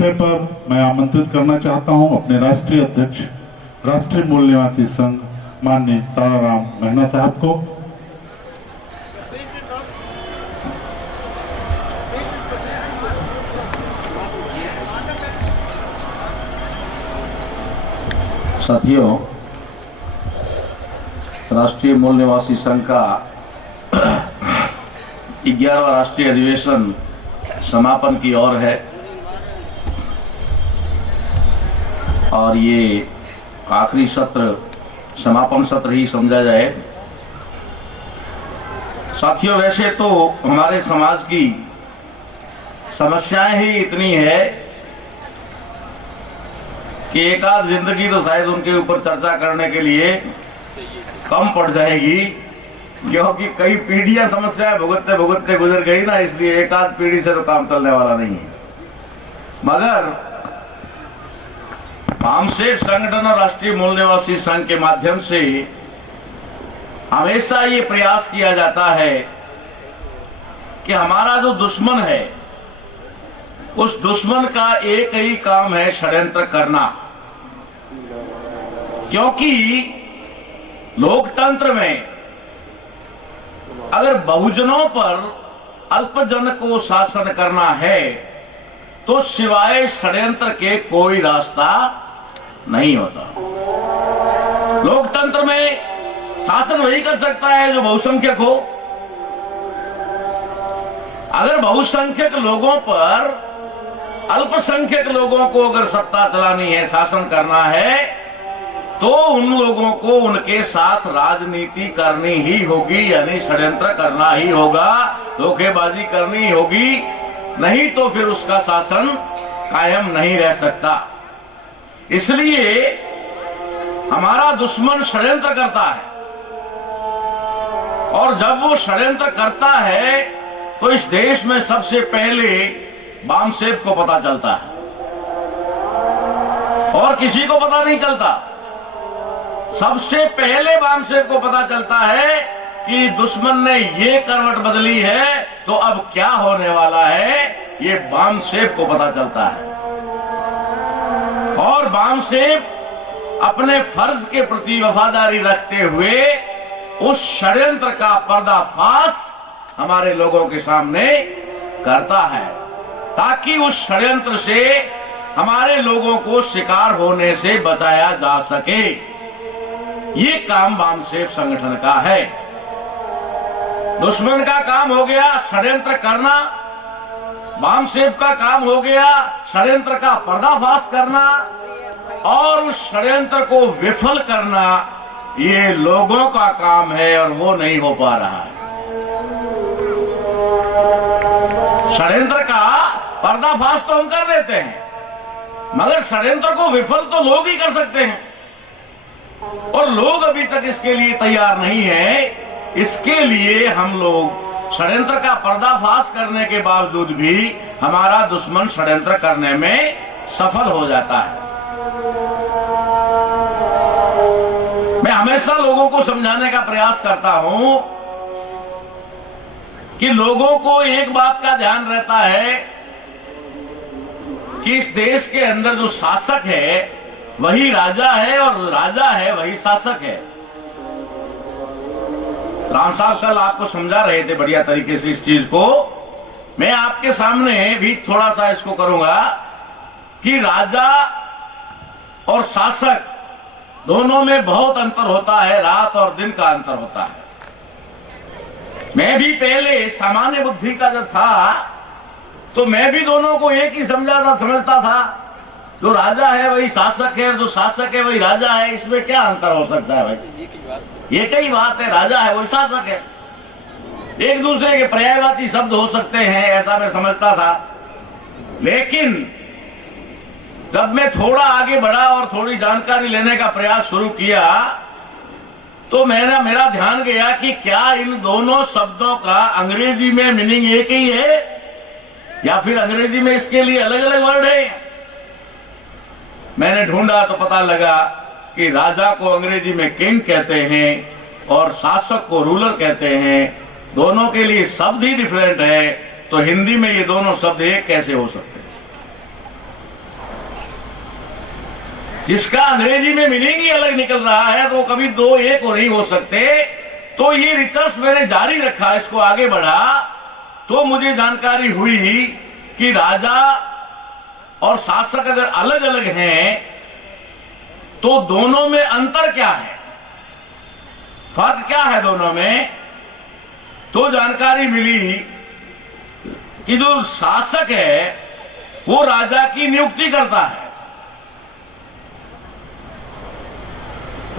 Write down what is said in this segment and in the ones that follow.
विषय पर मैं आमंत्रित करना चाहता हूं अपने राष्ट्रीय अध्यक्ष राष्ट्रीय मूल निवासी संघ माननीय ताराराम महना साहब को। साथियों, राष्ट्रीय मूल निवासी संघ का 11वां राष्ट्रीय अधिवेशन समापन की ओर है और ये आखिरी सत्र समापन सत्र ही समझा जाए। साथियों, वैसे तो हमारे समाज की समस्याएं ही इतनी है कि एक आध जिंदगी तो शायद उनके ऊपर चर्चा करने के लिए कम पड़ जाएगी, क्योंकि कई पीढ़ियां समस्याएं भुगतते भुगतते गुजर गई ना, इसलिए एक आध पीढ़ी से तो काम चलने वाला नहीं है। मगर वामसेव संगठन और राष्ट्रीय मूल निवासी संघ के माध्यम से हमेशा ये प्रयास किया जाता है कि हमारा जो दुश्मन है उस दुश्मन का एक ही काम है षड्यंत्र करना, क्योंकि लोकतंत्र में अगर बहुजनों पर अल्पजन को शासन करना है तो सिवाय षड्यंत्र के कोई रास्ता नहीं होता। लोकतंत्र में शासन वही कर सकता है जो बहुसंख्यक हो। अगर बहुसंख्यक लोगों पर अल्पसंख्यक लोगों को अगर सत्ता चलानी है, शासन करना है, तो उन लोगों को उनके साथ राजनीति करनी ही होगी, यानी षड्यंत्र करना ही होगा, धोखेबाजी करनी ही होगी, नहीं तो फिर उसका शासन कायम नहीं रह सकता। इसलिए हमारा दुश्मन षड्यंत्र करता है और जब वो षड्यंत्र करता है तो इस देश में सबसे पहले वामसेव को पता चलता है और किसी को पता नहीं चलता। सबसे पहले वामसेव को पता चलता है कि दुश्मन ने ये करवट बदली है तो अब क्या होने वाला है, ये वामसेव को पता चलता है। और वामसेव अपने फर्ज के प्रति वफादारी रखते हुए उस षड्यंत्र का पर्दाफाश हमारे लोगों के सामने करता है, ताकि उस षड्यंत्र से हमारे लोगों को शिकार होने से बचाया जा सके। ये काम वामसेव संगठन का है। दुश्मन का काम हो गया षड्यंत्र करना, वामसेव का काम हो गया षड्यंत्र का पर्दाफाश करना और उस षड्यंत्र को विफल करना। ये लोगों का काम है और वो नहीं हो पा रहा है। षड्यंत्र का पर्दाफाश तो हम कर देते हैं, मगर षड्यंत्र को विफल तो लोग ही कर सकते हैं और लोग अभी तक इसके लिए तैयार नहीं है। इसके लिए हम लोग षड्यंत्र का पर्दाफाश करने के बावजूद भी हमारा दुश्मन षड्यंत्र करने में सफल हो जाता है। मैं हमेशा लोगों को समझाने का प्रयास करता हूं कि लोगों को एक बात का ध्यान रहता है कि इस देश के अंदर जो शासक है वही राजा है और राजा है वही शासक है। राम साहब कल आपको समझा रहे थे बढ़िया तरीके से इस चीज को। मैं आपके सामने भी थोड़ा सा इसको करूंगा कि राजा और शासक दोनों में बहुत अंतर होता है, रात और दिन का अंतर होता है। मैं भी पहले सामान्य बुद्धि का जब था तो मैं भी दोनों को एक ही समझता था। जो राजा है वही शासक है, जो शासक है वही राजा है। इसमें क्या अंतर हो सकता है भाई? एक ही बात है, राजा है वही शासक है। एक दूसरे के पर्यायवाची शब्द हो सकते हैं, ऐसा मैं समझता था। लेकिन जब मैं थोड़ा आगे बढ़ा और थोड़ी जानकारी लेने का प्रयास शुरू किया तो मेरा ध्यान गया कि क्या इन दोनों शब्दों का अंग्रेजी में मीनिंग एक ही है या फिर अंग्रेजी में इसके लिए अलग अलग वर्ड है। मैंने ढूंढा तो पता लगा कि राजा को अंग्रेजी में किंग कहते हैं और शासक को रूलर कहते हैं। दोनों के लिए शब्द ही डिफरेंट है, तो हिंदी में ये दोनों शब्द एक कैसे हो सकते हैं? जिसका अंग्रेजी में मीनिंग ही अलग निकल रहा है, तो कभी दो एक नहीं हो सकते। तो ये रिसर्च मैंने जारी रखा, इसको आगे बढ़ा, तो मुझे जानकारी हुई कि राजा और शासक अगर अलग अलग हैं तो दोनों में अंतर क्या है, फर्क क्या है दोनों में। तो जानकारी मिली कि जो शासक है वो राजा की नियुक्ति करता है,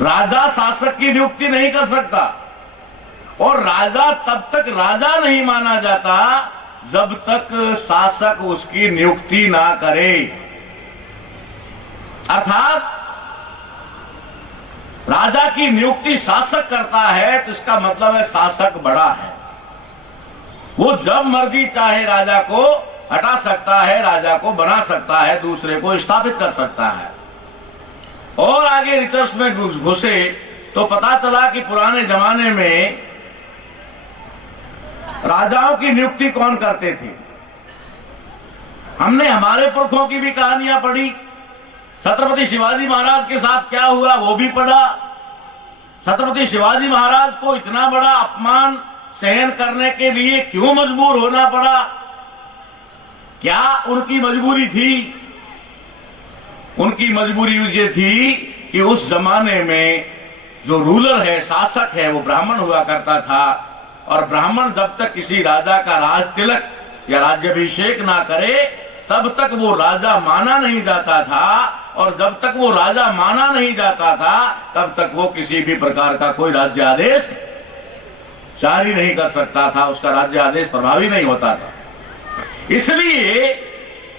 राजा शासक की नियुक्ति नहीं कर सकता, और राजा तब तक राजा नहीं माना जाता जब तक शासक उसकी नियुक्ति ना करे। अर्थात राजा की नियुक्ति शासक करता है तो इसका मतलब है शासक बड़ा है, वो जब मर्जी चाहे राजा को हटा सकता है, राजा को बना सकता है, दूसरे को स्थापित कर सकता है। और आगे रिसर्च में घुसे तो पता चला कि पुराने जमाने में राजाओं की नियुक्ति कौन करते थे। हमने हमारे पुरखों की भी कहानियां पढ़ी, छत्रपति शिवाजी महाराज के साथ क्या हुआ वो भी पढ़ा। छत्रपति शिवाजी महाराज को इतना बड़ा अपमान सहन करने के लिए क्यों मजबूर होना पड़ा, क्या उनकी मजबूरी थी। उनकी मजबूरी ये थी कि उस जमाने में जो रूलर है, शासक है, वो ब्राह्मण हुआ करता था, और ब्राह्मण जब तक किसी राजा का राज तिलक या राज्याभिषेक ना करे तब तक वो राजा माना नहीं जाता था, और जब तक वो राजा माना नहीं जाता था तब तक वो किसी भी प्रकार का कोई राज्य आदेश जारी नहीं कर सकता था, उसका राज्य आदेश प्रभावी नहीं होता था। इसलिए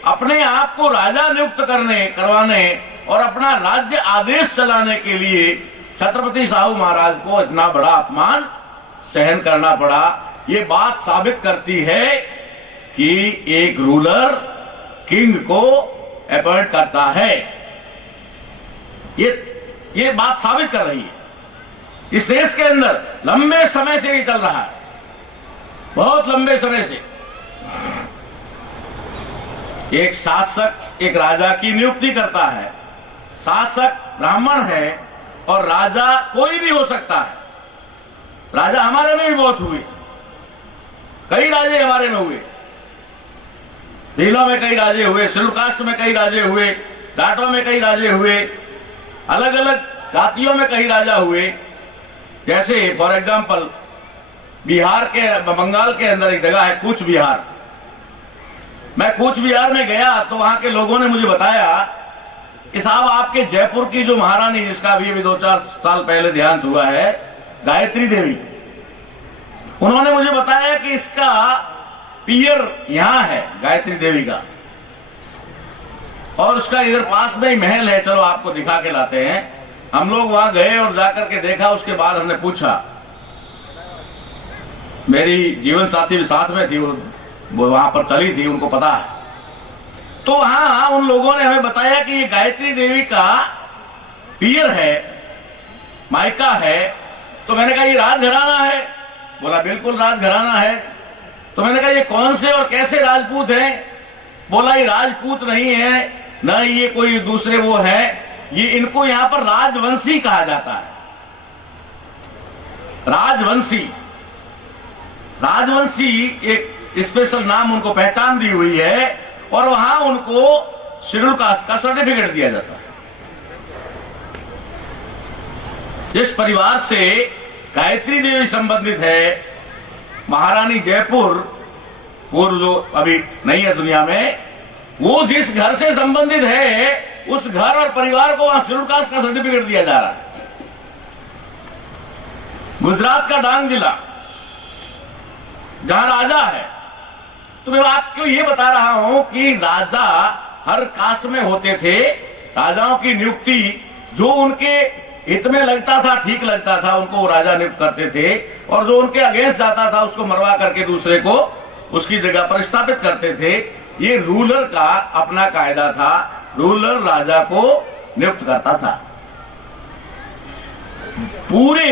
अपने आप को राजा नियुक्त करवाने और अपना राज्य आदेश चलाने के लिए छत्रपति साहू महाराज को इतना बड़ा अपमान सहन करना पड़ा। ये बात साबित करती है कि एक रूलर किंग को अपॉइंट करता है, ये बात साबित कर रही है। इस देश के अंदर लंबे समय से ये चल रहा है, बहुत लंबे समय से। एक शासक एक राजा की नियुक्ति करता है, शासक ब्राह्मण है और राजा कोई भी हो सकता है। राजा हमारे में भी बहुत हुए, कई राजे हमारे में हुए, भीलों में कई राजे हुए, शेड्यूल कास्ट में कई राजे हुए, जाटों में कई राजे हुए, अलग अलग जातियों में कई राजा हुए। जैसे फॉर एग्जाम्पल बिहार के, बंगाल के अंदर एक जगह है कूच बिहार। मैं कूच बिहार में गया तो वहां के लोगों ने मुझे बताया कि साहब आपके जयपुर की जो महारानी, जिसका अभी 2-4 साल पहले देहांत हुआ है, गायत्री देवी, उन्होंने मुझे बताया कि इसका पियर यहां है, गायत्री देवी का, और उसका इधर पास में ही महल है, चलो आपको दिखा के लाते हैं। हम लोग वहां गए और जाकर के देखा। उसके बाद हमने पूछा, मेरी जीवन साथी भी साथ में थी, वो वहां पर चली थी, उनको पता है। तो वहां उन लोगों ने हमें बताया कि ये गायत्री देवी का पियर है, मायका है। तो मैंने कहा ये राजघराना है? बोला बिल्कुल राजघराना है। तो मैंने कहा ये कौन से और कैसे राजपूत हैं? बोला ये राजपूत नहीं है, न ये कोई दूसरे वो है, ये इनको यहां पर राजवंशी कहा जाता है। राजवंशी, राजवंशी एक स्पेशल नाम, उनको पहचान दी हुई है, और वहां उनको शेड्यूल कास्ट का सर्टिफिकेट दिया जाता है। जिस परिवार से गायत्री देवी संबंधित है, महारानी जयपुर, पूर्व जो अभी नहीं है दुनिया में, वो जिस घर से संबंधित है उस घर और परिवार को वहां शेड्यूल कास्ट का सर्टिफिकेट दिया जा रहा है। गुजरात का डांग जिला, जहां राजा है, तो मैं आपको ये बता रहा हूं कि राजा हर कास्ट में होते थे। राजाओं की नियुक्ति जो उनके हित में लगता था, ठीक लगता था, उनको वो राजा नियुक्त करते थे, और जो उनके अगेंस्ट जाता था उसको मरवा करके दूसरे को उसकी जगह पर स्थापित करते थे। ये रूलर का अपना कायदा था, रूलर राजा को नियुक्त करता था। पूरे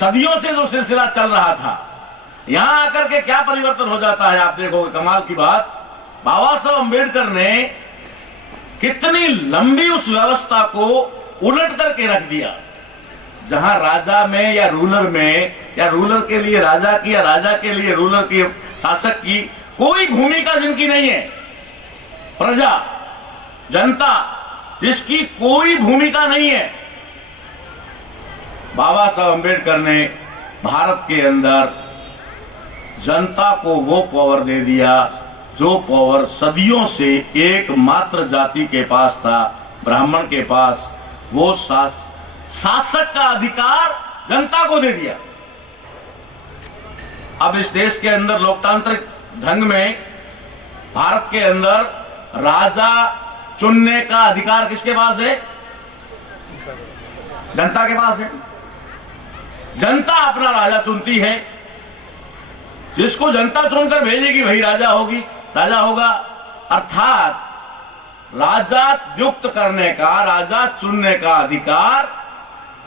सदियों से जो सिलसिला चल रहा था, यहां आकर के क्या परिवर्तन हो जाता है आप देखोगे, कमाल की बात। बाबा साहब अम्बेडकर ने कितनी लंबी उस व्यवस्था को उलट करके रख दिया। जहां राजा में या रूलर में, या रूलर के लिए राजा की, या राजा के लिए रूलर की, शासक की कोई भूमिका जिनकी नहीं है, प्रजा, जनता, जिसकी कोई भूमिका नहीं है, बाबा साहब अम्बेडकर ने भारत के अंदर जनता को वो पावर दे दिया जो पावर सदियों से एकमात्र जाति के पास था, ब्राह्मण के पास। वो शासक का अधिकार जनता को दे दिया। अब इस देश के अंदर लोकतांत्रिक ढंग में भारत के अंदर राजा चुनने का अधिकार किसके पास है? जनता के पास है। जनता अपना राजा चुनती है, जिसको जनता चुनकर भेजेगी वही राजा होगा। अर्थात राजा नियुक्त करने का, राजा चुनने का अधिकार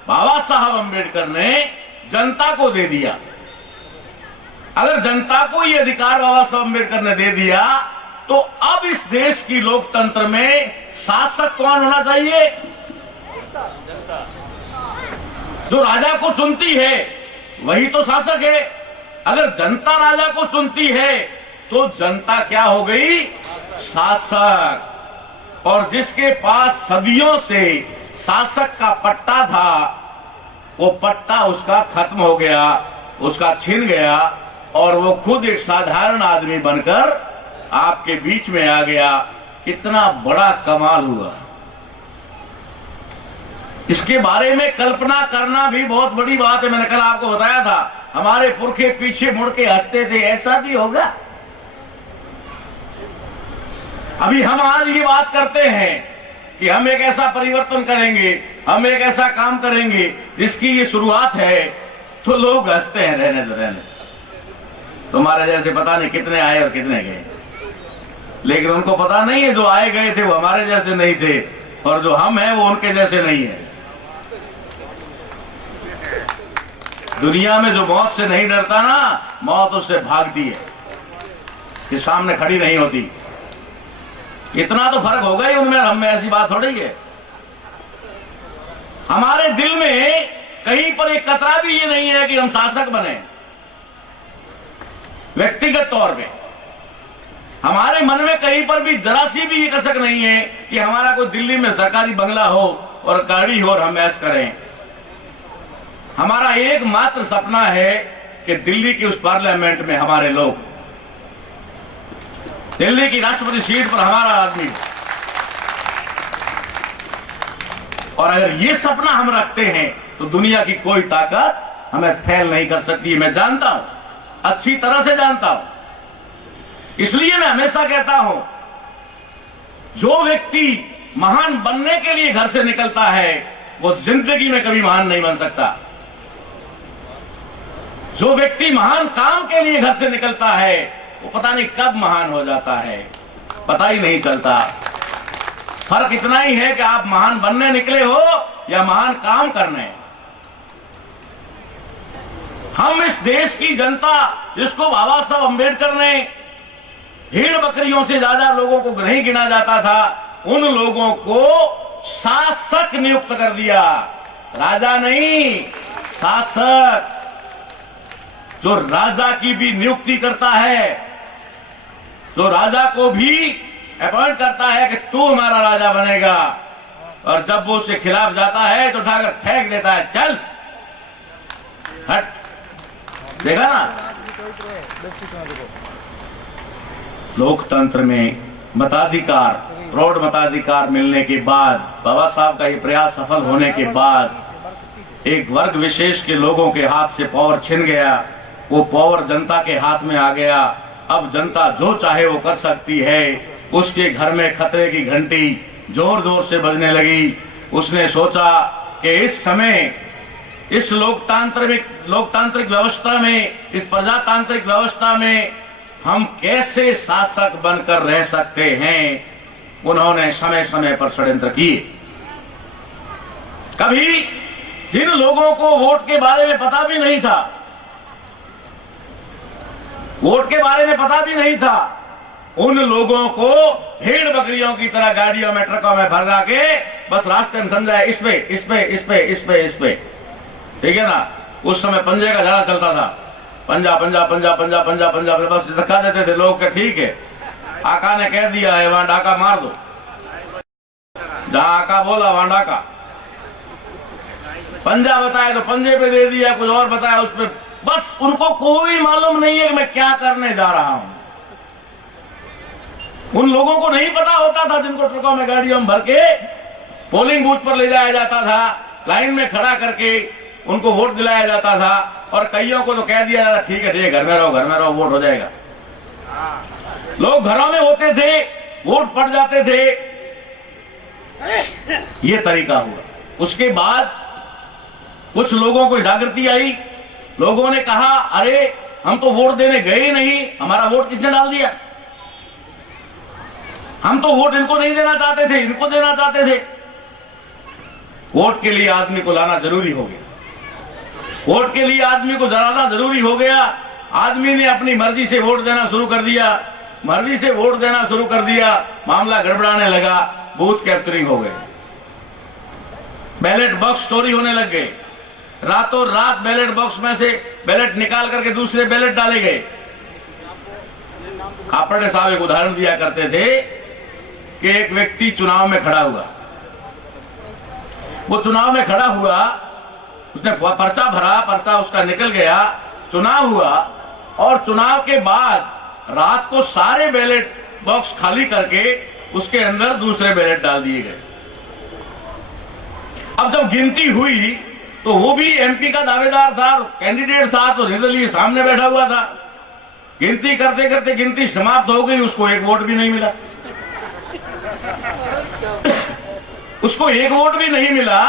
बाबा साहब अम्बेडकर ने जनता को दे दिया। अगर जनता को यह अधिकार बाबा साहब अम्बेडकर ने दे दिया, तो अब इस देश की लोकतंत्र में शासक कौन होना चाहिए? जो राजा को चुनती है वही तो शासक है। अगर जनता राजा को चुनती है तो जनता क्या हो गई? शासक। और जिसके पास सदियों से शासक का पट्टा था, वो पट्टा उसका खत्म हो गया, उसका छिन गया, और वो खुद एक साधारण आदमी बनकर आपके बीच में आ गया। कितना बड़ा कमाल हुआ। इसके बारे में कल्पना करना भी बहुत बड़ी बात है। मैंने कल आपको बताया था, हमारे पुरखे पीछे मुड़ के हंसते थे, ऐसा भी होगा। अभी हम आज ये बात करते हैं कि हम एक ऐसा परिवर्तन करेंगे, हम एक ऐसा काम करेंगे जिसकी ये शुरुआत है, तो लोग हंसते हैं, रहने तुम्हारे जैसे पता नहीं कितने आए और कितने गए। लेकिन उनको पता नहीं है जो आए गए थे वो हमारे जैसे नहीं थे, और जो हम हैं वो उनके जैसे नहीं है। दुनिया में जो मौत से नहीं डरता ना, मौत उससे भागती है, कि सामने खड़ी नहीं होती। इतना तो फर्क होगा ही उनमें हम में, ऐसी बात थोड़ी है। हमारे दिल में कहीं पर एक कतरा भी ये नहीं है कि हम शासक बने। व्यक्तिगत तौर पे हमारे मन में कहीं पर भी जरा सी भी ये कसक नहीं है कि हमारा कोई दिल्ली में सरकारी बंगला हो और गाड़ी हो और हम ऐश करें। हमारा एकमात्र सपना है कि दिल्ली की उस पार्लियामेंट में हमारे लोग, दिल्ली की राष्ट्रपति सीट पर हमारा आदमी। और अगर ये सपना हम रखते हैं तो दुनिया की कोई ताकत हमें फेल नहीं कर सकती। मैं जानता हूं, अच्छी तरह से जानता हूं। इसलिए मैं हमेशा कहता हूं, जो व्यक्ति महान बनने के लिए घर से निकलता है वो जिंदगी में कभी महान नहीं बन सकता। जो व्यक्ति महान काम के लिए घर से निकलता है वो पता नहीं कब महान हो जाता है, पता ही नहीं चलता। फर्क इतना ही है कि आप महान बनने निकले हो या महान काम करने। हम इस देश की जनता, जिसको बाबा साहब अम्बेडकर ने भेड़ बकरियों से ज्यादा लोगों को नहीं गिना जाता था, उन लोगों को शासक नियुक्त कर दिया। राजा नहीं, शासक। जो राजा की भी नियुक्ति करता है, जो राजा को भी अपॉइंट करता है कि तू हमारा राजा बनेगा, और जब वो उसके खिलाफ जाता है तो उठाकर फेंक देता है, चल हट। देखा ना, लोकतंत्र में मताधिकार, प्रौढ़ मताधिकार मिलने के बाद, बाबा साहब का ये प्रयास सफल होने के बाद, एक वर्ग विशेष के लोगों के हाथ से पावर छिन गया, वो पावर जनता के हाथ में आ गया। अब जनता जो चाहे वो कर सकती है। उसके घर में खतरे की घंटी जोर जोर से बजने लगी। उसने सोचा कि इस समय इस लोकतांत्रिक व्यवस्था में, इस प्रजातांत्रिक व्यवस्था में हम कैसे शासक बनकर रह सकते हैं। उन्होंने समय समय पर षड्यंत्र किए। कभी जिन लोगों को वोट के बारे में पता भी नहीं था, उन लोगों को भेड़ बकरियों की तरह गाड़ियों में, ट्रकों में भर के बस रास्ते में समझा है, इस पे, ठीक है ना। उस समय पंजे का झाड़ा चलता था, पंजा पंजा पंजा पंजा पंजा पंजा, बस धक्का देते थे लोग के, ठीक है आका ने कह दिया है वहां डाका मार दो, जहां आका बोला वहां डाका। पंजा बताया तो पंजे पे दे दिया, कुछ और बताया उस पे, बस उनको कोई मालूम नहीं है कि मैं क्या करने जा रहा हूं। उन लोगों को नहीं पता होता था जिनको ट्रकों में गाड़ियों में भर के पोलिंग बूथ पर ले जाया जाता था, लाइन में खड़ा करके उनको वोट दिलाया जाता था, और कईयों को तो कह दिया जाता ठीक है घर में रहो वोट हो जाएगा। लोग घरों में होते थे, वोट पड़ जाते थे, ये तरीका हुआ। उसके बाद कुछ लोगों को जागृति आई, लोगों ने कहा अरे हम तो वोट देने गए नहीं, हमारा वोट किसने डाल दिया, हम तो वोट इनको नहीं देना चाहते थे, इनको देना चाहते थे। वोट के लिए आदमी को लाना जरूरी हो गया, वोट के लिए आदमी को जलाना जरूरी हो गया। आदमी ने अपनी मर्जी से वोट देना शुरू कर दिया, मर्जी से वोट देना शुरू कर दिया, मामला गड़बड़ाने लगा, बूथ कैप्चरिंग हो गए, बैलेट बॉक्स चोरी होने लग गए, रातों रात बैलेट बॉक्स में से बैलेट निकाल करके दूसरे बैलेट डाले गए। खापड़े साहब एक उदाहरण दिया करते थे कि एक व्यक्ति चुनाव में खड़ा हुआ, वो चुनाव में खड़ा हुआ, उसने पर्चा भरा, पर्चा उसका निकल गया, चुनाव हुआ, और चुनाव के बाद रात को सारे बैलेट बॉक्स खाली करके उसके अंदर दूसरे बैलेट डाल दिए गए। अब जब गिनती हुई तो वो भी एमपी का दावेदार था, कैंडिडेट था, तो निर्दलीय सामने बैठा हुआ था। गिनती करते करते गिनती समाप्त हो गई, उसको एक वोट भी नहीं मिला, उसको एक वोट भी नहीं मिला।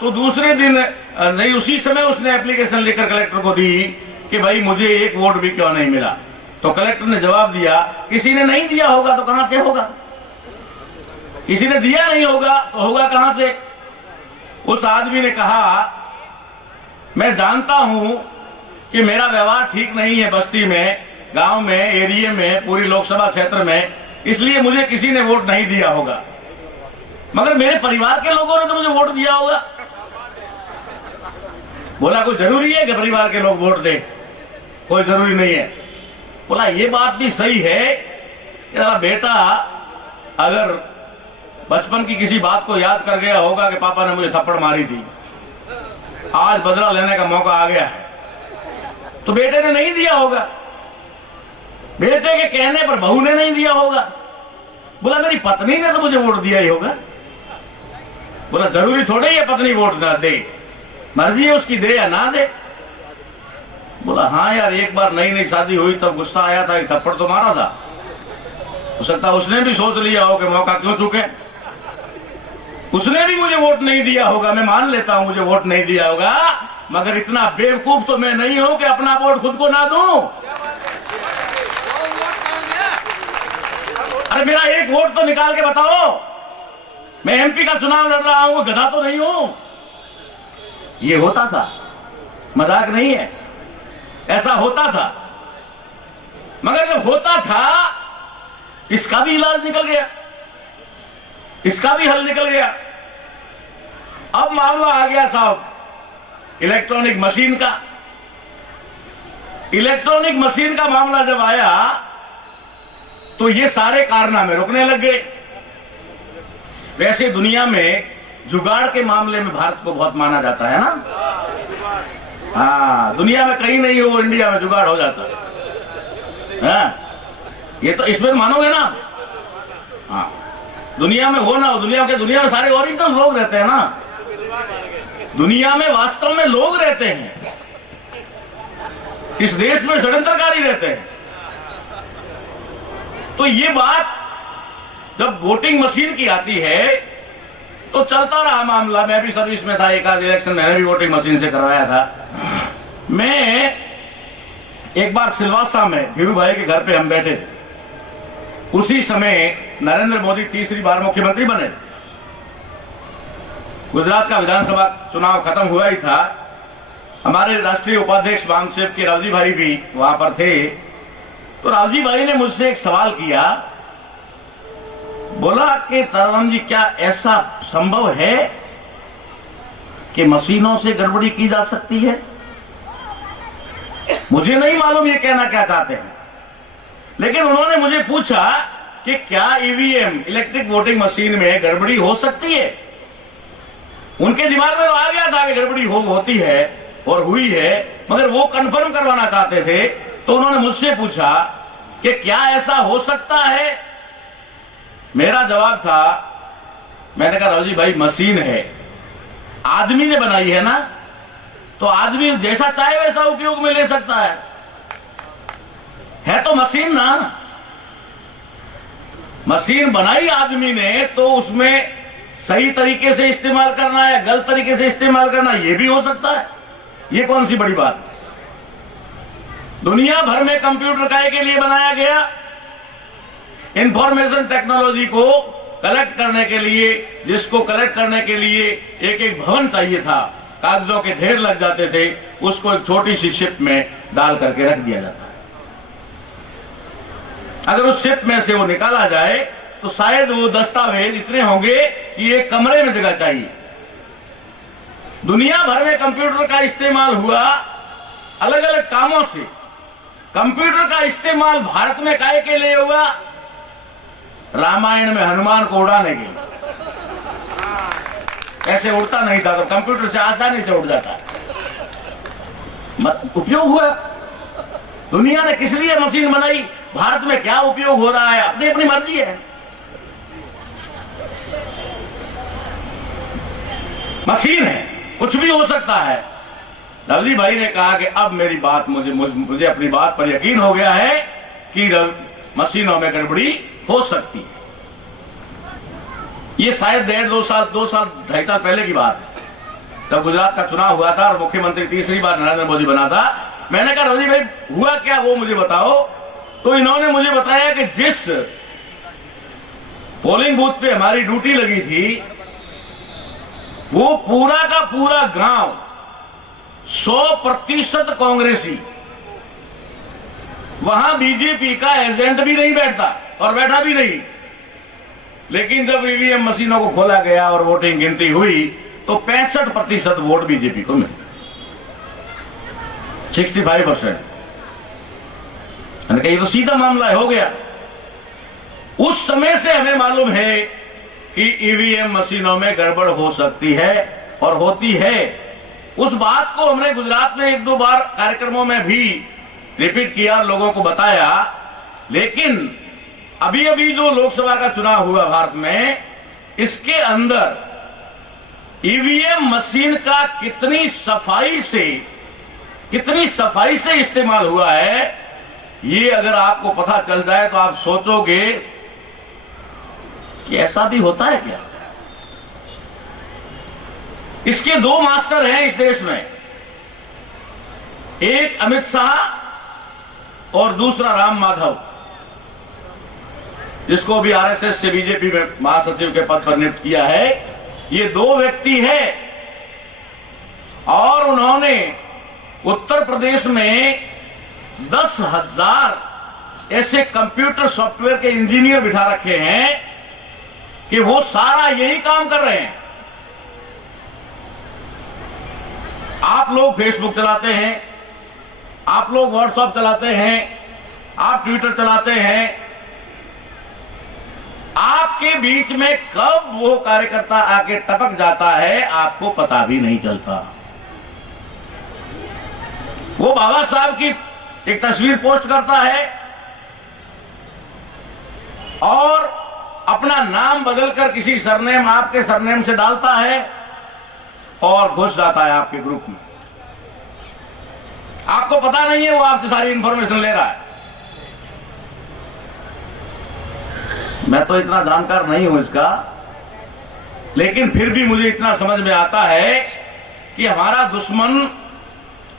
तो दूसरे दिन नहीं, उसी समय उसने एप्लीकेशन लेकर कलेक्टर को दी कि भाई मुझे एक वोट भी क्यों नहीं मिला। तो कलेक्टर ने जवाब दिया किसी ने नहीं दिया होगा तो कहां से होगा, किसी ने दिया नहीं होगा तो होगा कहां से। उस आदमी ने कहा मैं जानता हूं कि मेरा व्यवहार ठीक नहीं है बस्ती में, गांव में, एरिया में, पूरी लोकसभा क्षेत्र में, इसलिए मुझे किसी ने वोट नहीं दिया होगा, मगर मेरे परिवार के लोगों ने तो मुझे वोट दिया होगा। बोला कोई जरूरी है कि परिवार के लोग वोट दे, कोई जरूरी नहीं है। बोला ये बात भी सही है कि बेटा अगर बचपन की किसी बात को याद कर गया होगा कि पापा ने मुझे थप्पड़ मारी थी, आज बदला लेने का मौका आ गया है, तो बेटे ने नहीं दिया होगा, बेटे के कहने पर बहू ने नहीं दिया होगा। बोला मेरी पत्नी ने तो मुझे वोट दिया ही होगा। बोला जरूरी थोड़ी है पत्नी वोट ना दे, मर्जी है उसकी दे या ना दे। बोला हाँ यार, एक बार नई नई शादी हुई तब गुस्सा आया था, थप्पड़ तो मारा था, हो सकता उसने भी सोच लिया हो कि मौका क्यों चुके, उसने भी मुझे वोट नहीं दिया होगा। मैं मान लेता हूं मुझे वोट नहीं दिया होगा, मगर इतना बेवकूफ तो मैं नहीं हूं कि अपना वोट खुद को ना दूं। अरे मेरा एक वोट तो निकाल के बताओ, मैं एमपी का चुनाव लड़ रहा हूं, गधा तो नहीं हूं। ये होता था, मजाक नहीं है, ऐसा होता था। मगर जब होता था इसका भी इलाज निकल गया, इसका भी हल निकल गया। अब मामला आ गया साहब इलेक्ट्रॉनिक मशीन का। इलेक्ट्रॉनिक मशीन का मामला जब आया तो ये सारे कारनामे रुकने लग गए। वैसे दुनिया में जुगाड़ के मामले में भारत को बहुत माना जाता है ना, हाँ, दुनिया में कहीं नहीं हो, इंडिया में जुगाड़ हो जाता है। ये तो इसमें मानोगे ना, हाँ, दुनिया में हो ना हो, दुनिया में सारे ओरिजिनल लोग रहते हैं ना, दुनिया में वास्तव में लोग रहते हैं, इस देश में षड्यंत्रकारी रहते हैं। तो ये बात जब वोटिंग मशीन की आती है तो चलता रहा मामला। मैं भी सर्विस में था, एक आध इलेक्शन मैंने भी वोटिंग मशीन से करवाया था। मैं एक बार सिलवासा में वीरू भाई के घर पे हम बैठे थे, उसी समय नरेंद्र मोदी तीसरी बार मुख्यमंत्री बने। गुजरात का विधानसभा चुनाव खत्म हुआ ही था। हमारे राष्ट्रीय उपाध्यक्ष वामसेव के रावजी भाई भी वहां पर थे। तो रावजी भाई ने मुझसे एक सवाल किया, बोला कि ताराराम जी क्या ऐसा संभव है कि मशीनों से गड़बड़ी की जा सकती है? मुझे नहीं मालूम ये कहना क्या चाहते हैं, लेकिन उन्होंने मुझे पूछा कि क्या ईवीएम इलेक्ट्रिक वोटिंग मशीन में गड़बड़ी हो सकती है। उनके दिमाग में आ गया था कि गड़बड़ी होती है और हुई है, मगर वो कंफर्म करवाना चाहते थे। तो उन्होंने मुझसे पूछा कि क्या ऐसा हो सकता है। मेरा जवाब था, मैंने कहा रावजी भाई मशीन है, आदमी ने बनाई है ना, तो आदमी जैसा चाहे वैसा उपयोग में ले सकता है तो मशीन ना। मशीन बनाई आदमी ने, तो उसमें सही तरीके से इस्तेमाल करना है, गलत तरीके से इस्तेमाल करना, यह भी हो सकता है। ये कौन सी बड़ी बात। दुनिया भर में कंप्यूटर काय के लिए बनाया गया? इंफॉर्मेशन टेक्नोलॉजी को कलेक्ट करने के लिए, जिसको कलेक्ट करने के लिए एक एक भवन चाहिए था, कागजों के ढेर लग जाते थे, उसको एक छोटी सी शिप में डाल करके रख दिया जाता है। अगर उस शिप में से वो निकाला जाए तो शायद वो दस्तावेज इतने होंगे कि एक कमरे में जगह चाहिए। दुनिया भर में कंप्यूटर का इस्तेमाल हुआ अलग अलग कामों से। कंप्यूटर का इस्तेमाल भारत में काहे के लिए हुआ? रामायण में हनुमान को उड़ाने के लिए। ऐसे उड़ता नहीं था तो कंप्यूटर से आसानी से उड़ जाता, उपयोग हुआ। दुनिया ने किस लिए मशीन बनाई? भारत में क्या उपयोग हो रहा है, अपनी अपनी मर्जी है। मशीन है, कुछ भी हो सकता है। लवली भाई ने कहा कि अब मेरी बात मुझे अपनी बात पर यकीन हो गया है कि मशीनों में गड़बड़ी हो सकती है। ये शायद 2.5 साल पहले की बात है, जब गुजरात का चुनाव हुआ था और मुख्यमंत्री तीसरी बार नरेंद्र मोदी बना था। मैंने कहा रवि भाई हुआ क्या, वो मुझे बताओ। तो इन्होंने मुझे बताया कि जिस पोलिंग बूथ पे हमारी ड्यूटी लगी थी, वो पूरा का पूरा गांव 100% कांग्रेसी, वहां बीजेपी का एजेंट भी नहीं बैठता और बैठा भी नहीं। लेकिन जब ईवीएम मशीनों को खोला गया और वोटिंग गिनती हुई तो 65% वोट बीजेपी को मिले, 65%। मैंने कहा ये तो सीधा मामला हो गया। उस समय से हमें मालूम है कि ईवीएम मशीनों में गड़बड़ हो सकती है और होती है। उस बात को हमने गुजरात में 1-2 बार कार्यक्रमों में भी रिपीट किया, लोगों को बताया। लेकिन अभी अभी जो लोकसभा का चुनाव हुआ भारत में, इसके अंदर ईवीएम मशीन का कितनी सफाई से इस्तेमाल हुआ है, ये अगर आपको पता चल जाए तो आप सोचोगे कि ऐसा भी होता है क्या। इसके 2 मास्टर हैं इस देश में, एक अमित शाह और दूसरा राम माधव, जिसको भी आरएसएस से बीजेपी में महासचिव के पद पर नियुक्त किया है। ये 2 व्यक्ति हैं और उन्होंने उत्तर प्रदेश में 10,000 ऐसे कंप्यूटर सॉफ्टवेयर के इंजीनियर बिठा रखे हैं कि वो सारा यही काम कर रहे हैं। आप लोग फेसबुक चलाते हैं, आप लोग व्हाट्सएप चलाते हैं, आप ट्विटर चलाते हैं, आपके बीच में कब वो कार्यकर्ता आके टपक जाता है आपको पता भी नहीं चलता। वो बाबा साहब की एक तस्वीर पोस्ट करता है और अपना नाम बदलकर किसी सरनेम आपके सरनेम से डालता है और घुस जाता है आपके ग्रुप में। आपको पता नहीं है वो आपसे सारी इंफॉर्मेशन ले रहा है। मैं तो इतना जानकार नहीं हूं इसका, लेकिन फिर भी मुझे इतना समझ में आता है कि हमारा दुश्मन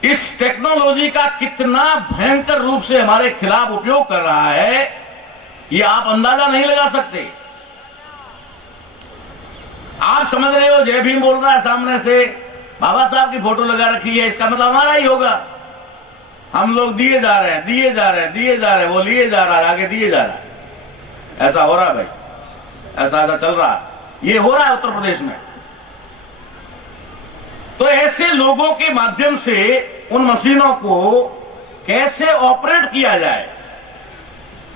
इस टेक्नोलॉजी का कितना भयंकर रूप से हमारे खिलाफ उपयोग कर रहा है, ये आप अंदाजा नहीं लगा सकते। आप समझ रहे हो जय भीम बोल रहा है, सामने से बाबा साहब की फोटो लगा रखी है, इसका मतलब हमारा ही होगा। हम लोग दिए जा रहे हैं, दिए जा रहे हैं, दिए जा रहे हैं, वो लिए जा रहा है, आगे दिए जा रहा है। ऐसा हो रहा है भाई, ऐसा चल रहा है, ये हो रहा है उत्तर प्रदेश में। तो ऐसे लोगों के माध्यम से उन मशीनों को कैसे ऑपरेट किया जाए।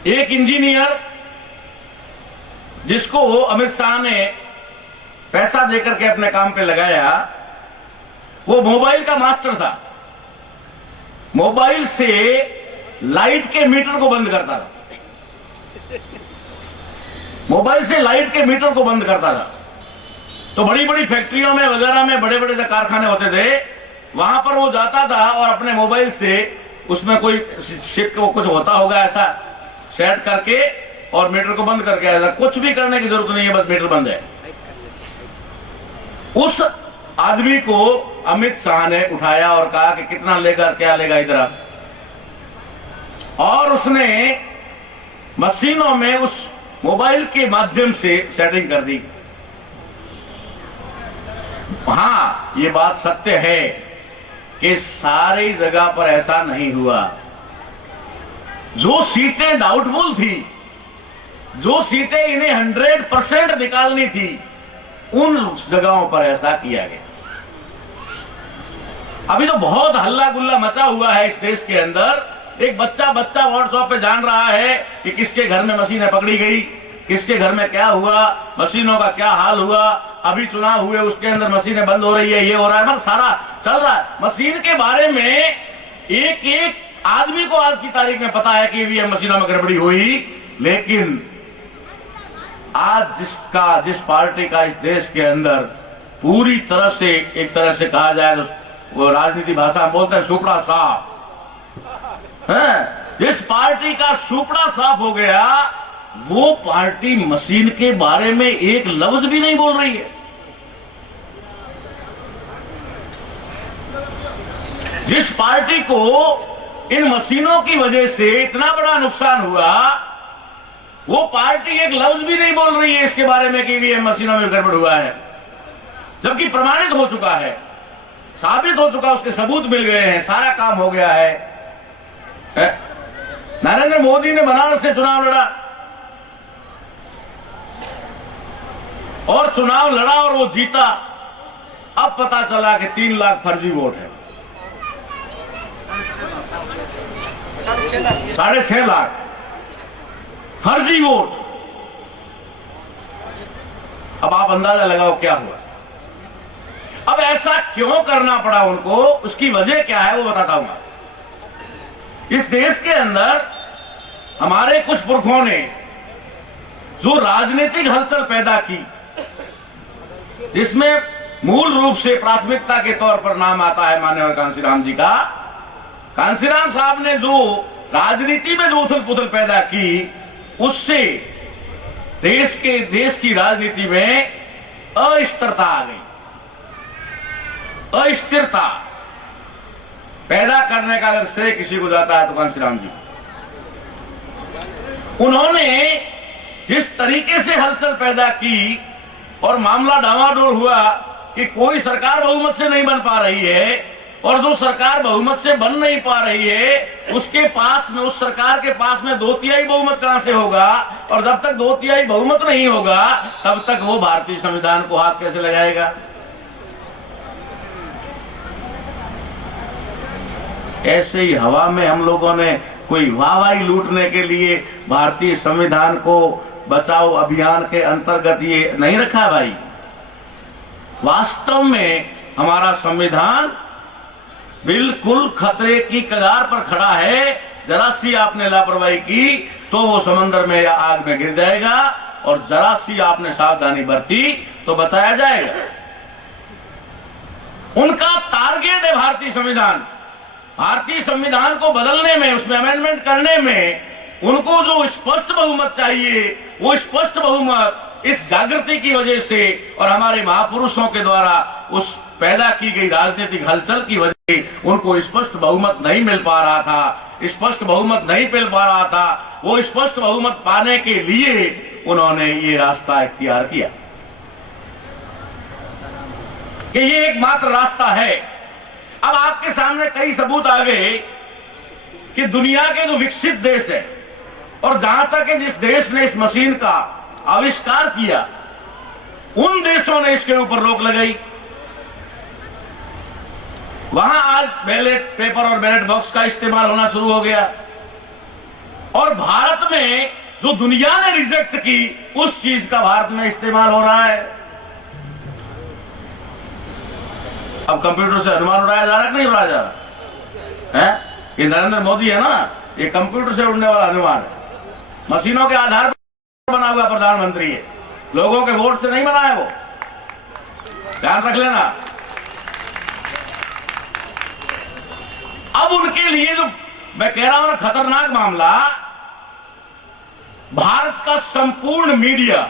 एक इंजीनियर जिसको अमित शाह ने पैसा देकर के अपने काम पे लगाया, वो मोबाइल का मास्टर था। मोबाइल से लाइट के मीटर को बंद करता था, मोबाइल से लाइट के मीटर को बंद करता था। तो बड़ी बड़ी फैक्ट्रियों में वगैरह में बड़े बड़े कारखाने होते थे, वहां पर वो जाता था और अपने मोबाइल से उसमें कोई शिफ्ट कुछ होता होगा ऐसा सेट करके और मीटर को बंद करके, ऐसा कुछ भी करने की जरूरत नहीं है, बस मीटर बंद है। उस आदमी को अमित शाह ने उठाया और कहा कि कितना लेगा, क्या लेगा इधर, और उसने मशीनों में उस मोबाइल के माध्यम से सेटिंग कर दी। हां, ये बात सत्य है कि सारी जगह पर ऐसा नहीं हुआ। जो सीटें डाउटफुल थी, जो सीटें इन्हें 100% निकालनी थी, उन जगहों पर ऐसा किया गया। अभी तो बहुत हल्ला गुल्ला मचा हुआ है इस देश के अंदर। एक बच्चा व्हाट्सएप पे जान रहा है कि किसके घर में मशीनें पकड़ी गई, किसके घर में क्या हुआ, मशीनों का क्या हाल हुआ, अभी चुनाव हुए उसके अंदर मशीनें बंद हो रही है, ये हो रहा है, मतलब सारा चल रहा है। मशीन के बारे में एक एक आदमी को आज की तारीख में पता है कि ईवीएम मशीनों में गड़बड़ी हुई। लेकिन आज जिस पार्टी का इस देश के अंदर पूरी तरह से, एक तरह से कहा जाए तो वो राजनीति भाषा में बोलते हैं सुपड़ा साफ है, जिस पार्टी का सुपड़ा साफ हो गया, वो पार्टी मशीन के बारे में एक लफ्ज भी नहीं बोल रही है। जिस पार्टी को इन मशीनों की वजह से इतना बड़ा नुकसान हुआ, वो पार्टी एक लफ्ज भी नहीं बोल रही है इसके बारे में कि ईवीएम मशीनों में गड़बड़ हुआ है, जबकि प्रमाणित हो चुका है, साबित हो चुका, उसके सबूत मिल गए हैं, सारा काम हो गया है। नरेंद्र मोदी ने बनारस से चुनाव लड़ा और चुनाव लड़ा और वो जीता। अब पता चला कि 3 लाख फर्जी वोट है, 6.5 लाख फर्जी वोट। अब आप अंदाजा लगाओ क्या हुआ। अब ऐसा क्यों करना पड़ा उनको, उसकी वजह क्या है वो बताता हूं। इस देश के अंदर हमारे कुछ पुरखों ने जो राजनीतिक हलचल पैदा की, जिसमें मूल रूप से प्राथमिकता के तौर पर नाम आता है माननीय कांशीराम जी का। कांशीराम साहब ने जो राजनीति में जो उथल पुथल पैदा की, उससे देश की राजनीति में अस्थिरता आ गई। अस्थिरता पैदा करने का अगर श्रेय किसी को जाता है तो कांशीराम जी। उन्होंने जिस तरीके से हलचल पैदा की और मामला डामाडोल हुआ कि कोई सरकार बहुमत से नहीं बन पा रही है, और जो सरकार बहुमत से बन नहीं पा रही है उसके पास में, उस सरकार के पास में 2/3 बहुमत कहां से होगा, और जब तक 2/3 बहुमत नहीं होगा तब तक वो भारतीय संविधान को हाथ कैसे लगाएगा। ऐसे ही हवा में हम लोगों ने कोई वाहवाही लूटने के लिए भारतीय संविधान को बचाओ अभियान के अंतर्गत ये नहीं रखा भाई। वास्तव में हमारा संविधान बिल्कुल खतरे की कगार पर खड़ा है। जरा सी आपने लापरवाही की तो वो समंदर में या आग में गिर जाएगा, और जरा सी आपने सावधानी बरती तो बचाया जाएगा। उनका टारगेट है भारतीय संविधान। भारतीय संविधान को बदलने में, उसमें अमेंडमेंट करने में उनको जो स्पष्ट बहुमत चाहिए, वो स्पष्ट बहुमत इस जागृति की वजह से और हमारे महापुरुषों के द्वारा उस पैदा की गई राजनीतिक हलचल की वजह से उनको स्पष्ट बहुमत नहीं मिल पा रहा था। स्पष्ट बहुमत नहीं मिल पा रहा था, वो स्पष्ट बहुमत पाने के लिए उन्होंने ये रास्ता इख्तियार किया कि ये एकमात्र रास्ता है। अब आपके सामने कई सबूत आ गए कि दुनिया के जो विकसित देश है और जहां तक है जिस देश ने इस मशीन का आविष्कार किया, उन देशों ने इसके ऊपर रोक लगाई। वहां आज बैलेट पेपर और बैलेट बॉक्स का इस्तेमाल होना शुरू हो गया, और भारत में जो दुनिया ने रिजेक्ट की उस चीज का भारत में इस्तेमाल हो रहा है। अब कंप्यूटर से अनुमान उड़ाया जा रहा है कि नहीं उड़ाया जा रहा है? ये नरेंद्र मोदी है ना, ये कंप्यूटर से उड़ने वाला अनुमान है, मशीनों के आधार पर बना हुआ प्रधानमंत्री है, लोगों के वोट से नहीं बना है वो, ध्यान रख लेना। अब उनके लिए जो मैं कह रहा हूं ना खतरनाक मामला, भारत का संपूर्ण मीडिया,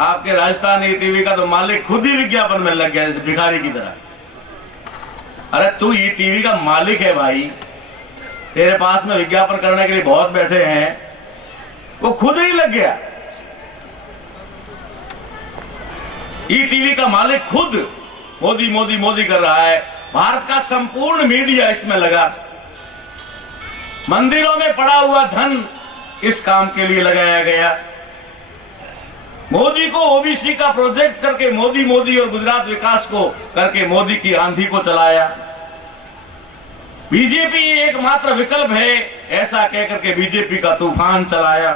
आपके राजस्थानी टीवी का तो मालिक खुद ही विज्ञापन में लग गया जैसे भिखारी की तरह। अरे तू ये टीवी का मालिक है भाई, तेरे पास में विज्ञापन करने के लिए बहुत बैठे हैं, वो खुद ही लग गया। ये टीवी का मालिक खुद मोदी मोदी मोदी कर रहा है, भारत का संपूर्ण मीडिया इसमें लगा। मंदिरों में पड़ा हुआ धन इस काम के लिए लगाया गया। मोदी को ओबीसी का प्रोजेक्ट करके मोदी मोदी और गुजरात विकास को करके मोदी की आंधी को चलाया। बीजेपी एकमात्र विकल्प है ऐसा कहकर के बीजेपी का तूफान चलाया।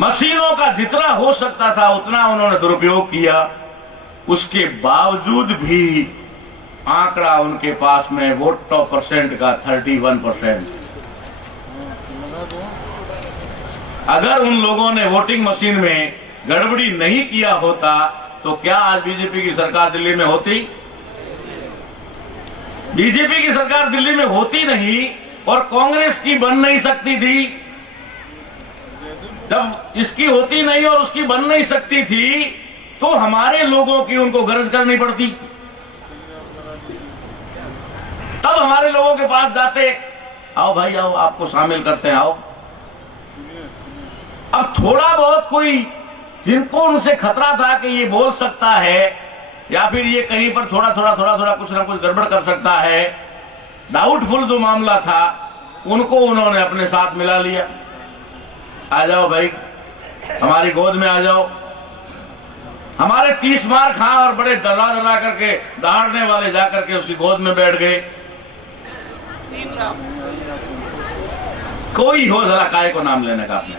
मशीनों का जितना हो सकता था उतना उन्होंने दुरुपयोग किया, उसके बावजूद भी आंकड़ा उनके पास में वोटों परसेंट का 31%। अगर उन लोगों ने वोटिंग मशीन में गड़बड़ी नहीं किया होता तो क्या आज बीजेपी की सरकार दिल्ली में होती? बीजेपी की सरकार दिल्ली में होती नहीं और कांग्रेस की बन नहीं सकती थी। जब इसकी होती नहीं और उसकी बन नहीं सकती थी तो हमारे लोगों की उनको गरज करनी पड़ती, तब हमारे लोगों के पास जाते, आओ भाई आओ आपको शामिल करते हैं, आओ। अब थोड़ा बहुत कोई जिनको उनसे खतरा था कि ये बोल सकता है या फिर ये कहीं पर थोड़ा थोड़ा कुछ ना कुछ गड़बड़ कर सकता है, डाउटफुल जो मामला था उनको उन्होंने अपने साथ मिला लिया। आ जाओ भाई हमारी गोद में आ जाओ। हमारे 30 मार खा और बड़े डरा डरा करके दहाड़ने वाले जाकर के उसकी गोद में बैठ गए। कोई हो जरा काय को नाम लेने का आपने,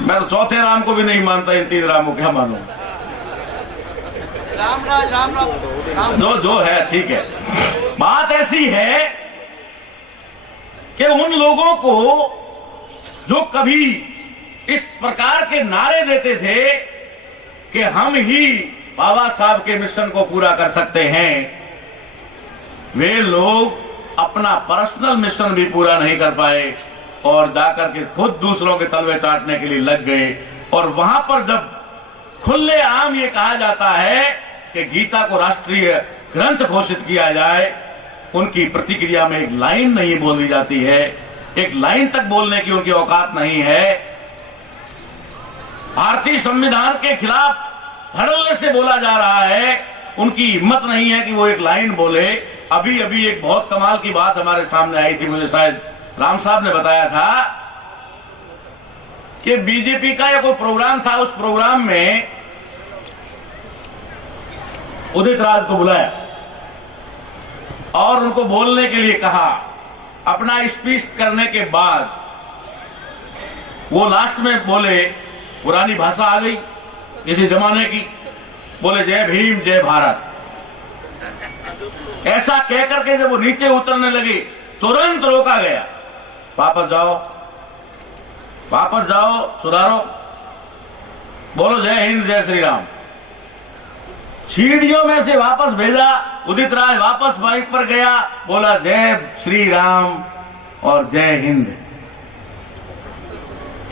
मैं तो चौथे राम को भी नहीं मानता, इन 3 राम को क्या मानूं? राम जो है ठीक है। बात ऐसी है कि उन लोगों को जो कभी इस प्रकार के नारे देते थे कि हम ही बाबा साहब के मिशन को पूरा कर सकते हैं, वे लोग अपना पर्सनल मिशन भी पूरा नहीं कर पाए और जाकर के खुद दूसरों के तलवे चाटने के लिए लग गए। और वहां पर जब खुलेआम ये कहा जाता है कि गीता को राष्ट्रीय ग्रंथ घोषित किया जाए, उनकी प्रतिक्रिया में एक लाइन नहीं बोली जाती है, एक लाइन तक बोलने की उनकी औकात नहीं है। भारतीय संविधान के खिलाफ धड़ल्ले से बोला जा रहा है, उनकी हिम्मत नहीं है कि वो एक लाइन बोले। अभी अभी एक बहुत कमाल की बात हमारे सामने आई थी, मुझे शायद राम साहब ने बताया था कि बीजेपी का या कोई प्रोग्राम था, उस प्रोग्राम में उदित राज को बुलाया और उनको बोलने के लिए कहा। अपना स्पीच करने के बाद वो लास्ट में बोले, पुरानी भाषा आ गई किसी जमाने की, बोले जय भीम जय भारत। ऐसा कहकर के जब वो नीचे उतरने लगे तुरंत रोका गया, वापस जाओ सुधारो, बोलो जय हिंद जय श्री राम। सीढ़ियों में से वापस भेजा, उदित राज वापस बाइक पर गया, बोला जय श्री राम और जय हिंद।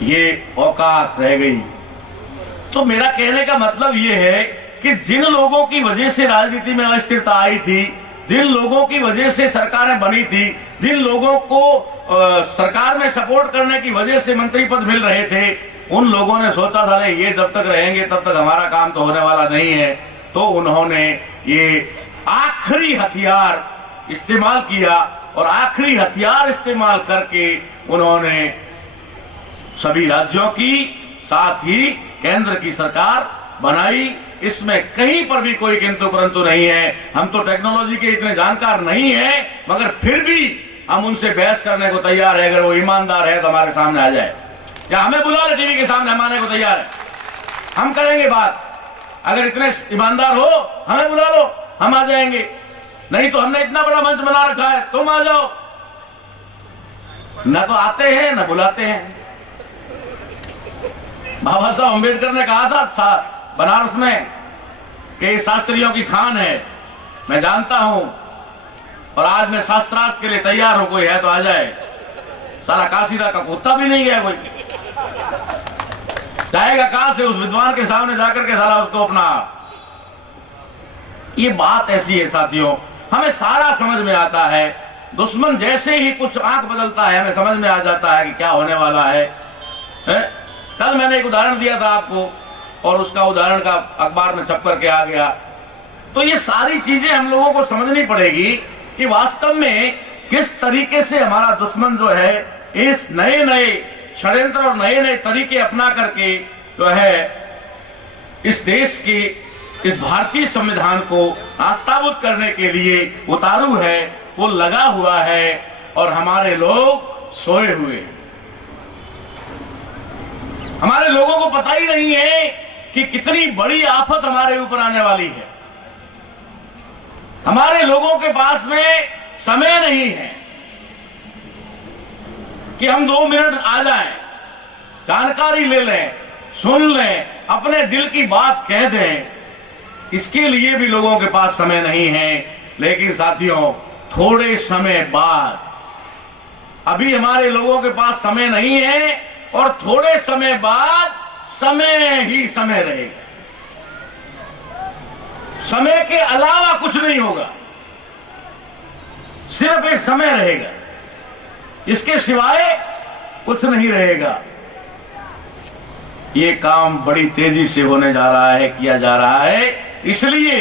ये औकात रह गई। तो मेरा कहने का मतलब ये है कि जिन लोगों की वजह से राजनीति में अस्थिरता आई थी, जिन लोगों की वजह से सरकारें बनी थी, जिन लोगों को सरकार में सपोर्ट करने की वजह से मंत्री पद मिल रहे थे, उन लोगों ने सोचा था ये जब तक रहेंगे तब तक हमारा काम तो होने वाला नहीं है। तो उन्होंने ये आखिरी हथियार इस्तेमाल किया और आखिरी हथियार इस्तेमाल करके उन्होंने सभी राज्यों की साथ ही केंद्र की सरकार बनाई। इसमें कहीं पर भी कोई किंतु परंतु नहीं है। हम तो टेक्नोलॉजी के इतने जानकार नहीं है, मगर फिर भी हम उनसे बहस करने को तैयार है। अगर वो ईमानदार है तो हमारे सामने आ जाए, या हमें बुला ले टीवी के सामने, हम आने को तैयार है, हम करेंगे बात। अगर इतने ईमानदार हो हमें बुला लो, हम आ जाएंगे। नहीं तो हमने इतना बड़ा मंच बना रखा है, तुम आ जाओ। न तो आते हैं न बुलाते हैं। बाबा साहब अम्बेडकर ने कहा था बनारस में कि शास्त्रियों की खान है, मैं जानता हूं, और आज मैं शास्त्रार्थ के लिए तैयार हूं, कोई है तो आ जाए। सारा काशीदा का कुत्ता भी नहीं गया, कोई जाएगा कहां से उस विद्वान के सामने जाकर के सारा उसको अपना। ये बात ऐसी है साथियों, हमें सारा समझ में आता है। दुश्मन जैसे ही कुछ आंख बदलता है हमें समझ में आ जाता है कि क्या होने वाला है। कल मैंने एक उदाहरण दिया था आपको, और उसका उदाहरण का अखबार में छप करके आ गया। तो ये सारी चीजें हम लोगों को समझनी पड़ेगी कि वास्तव में किस तरीके से हमारा दुश्मन जो है इस नए नए षड्यंत्र और नए नए तरीके अपना करके जो है इस देश के, इस भारतीय संविधान को आस्थाभूत करने के लिए उतारू है, वो लगा हुआ है और हमारे लोग सोए हुए हैं। हमारे लोगों को पता ही नहीं है कि कितनी बड़ी आफत हमारे ऊपर आने वाली है। हमारे लोगों के पास में समय नहीं है कि हम 2 मिनट आ जाएं, जानकारी ले लें, सुन लें, अपने दिल की बात कह दें। इसके लिए भी लोगों के पास समय नहीं है। लेकिन साथियों, थोड़े समय बाद, अभी हमारे लोगों के पास समय नहीं है, और थोड़े समय बाद समय ही समय रहेगा। समय के अलावा कुछ नहीं होगा, सिर्फ एक समय रहेगा, इसके सिवाय कुछ नहीं रहेगा। ये काम बड़ी तेजी से होने जा रहा है, किया जा रहा है। इसलिए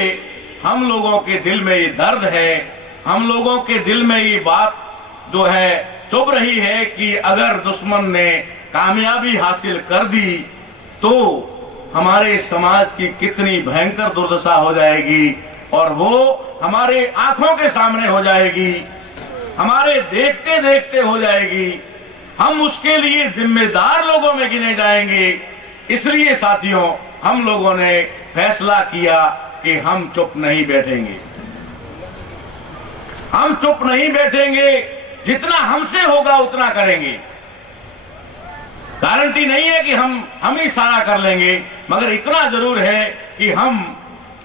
हम लोगों के दिल में ये दर्द है, हम लोगों के दिल में ये बात जो है चुभ रही है कि अगर दुश्मन ने कामयाबी हासिल कर दी तो हमारे समाज की कितनी भयंकर दुर्दशा हो जाएगी, और वो हमारे आंखों के सामने हो जाएगी, हमारे देखते देखते हो जाएगी। हम उसके लिए जिम्मेदार लोगों में गिने जाएंगे। इसलिए साथियों, हम लोगों ने फैसला किया कि हम चुप नहीं बैठेंगे, हम चुप नहीं बैठेंगे। जितना हमसे होगा उतना करेंगे। गारंटी नहीं है कि हम ही सारा कर लेंगे, मगर इतना जरूर है कि हम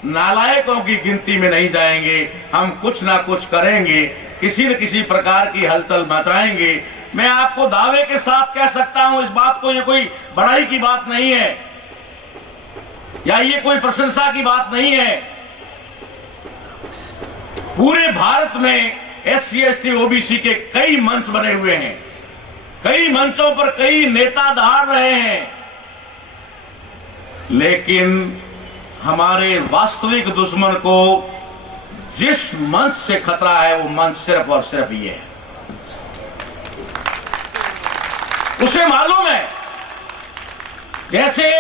नालायकों की गिनती में नहीं जाएंगे। हम कुछ ना कुछ करेंगे, किसी न किसी प्रकार की हलचल मचाएंगे। मैं आपको दावे के साथ कह सकता हूं इस बात को, ये कोई बड़ाई की बात नहीं है या ये कोई प्रशंसा की बात नहीं है। पूरे भारत में SC ST OBC के कई मंच बने हुए हैं, कई मंचों पर कई नेता दहाड़ रहे हैं, लेकिन हमारे वास्तविक दुश्मन को जिस मंच से खतरा है वो मंच सिर्फ और सिर्फ ये है। उसे मालूम है, जैसे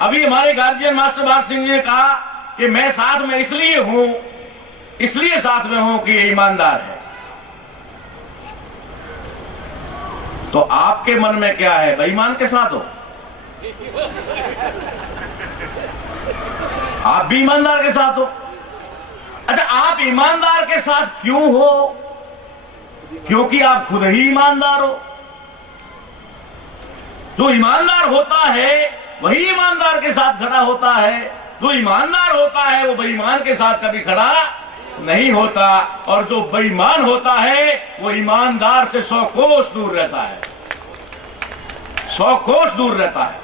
अभी हमारे गार्जियन मास्टर भाग सिंह जी ने कहा कि मैं साथ में इसलिए साथ में हूं कि ये ईमानदार है। तो आपके मन में क्या है? बेईमान के साथ हो? आप भी ईमानदार के साथ हो? अच्छा, आप ईमानदार के साथ क्यों हो? क्योंकि आप खुद ही ईमानदार हो। जो ईमानदार होता है वही ईमानदार के साथ खड़ा होता है। जो ईमानदार होता है वो बेईमान के साथ कभी खड़ा नहीं होता, और जो बेईमान होता है वो ईमानदार से 100 कोस दूर रहता है, 100 कोस दूर रहता है।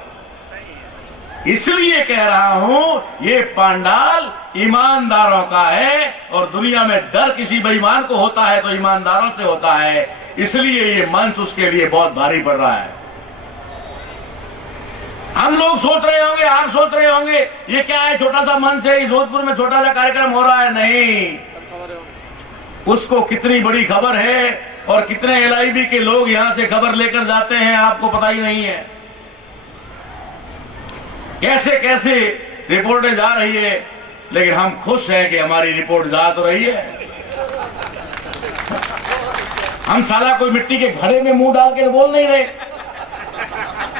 इसलिए कह रहा हूं, ये पांडाल ईमानदारों का है, और दुनिया में डर किसी बेईमान को होता है तो ईमानदारों से होता है। इसलिए ये मंच उसके लिए बहुत भारी पड़ रहा है। हम लोग सोच रहे होंगे, आप सोच रहे होंगे, ये क्या है, छोटा सा मंच है, जोधपुर में छोटा सा कार्यक्रम हो रहा है। नहीं, उसको कितनी बड़ी खबर है और कितने एलआईबी के लोग यहां से खबर लेकर जाते हैं आपको पता ही नहीं है। कैसे कैसे रिपोर्टें जा रही है, लेकिन हम खुश हैं कि हमारी रिपोर्ट जा तो रही है। हम साला कोई मिट्टी के घड़े में मुंह डाल के बोल नहीं रहे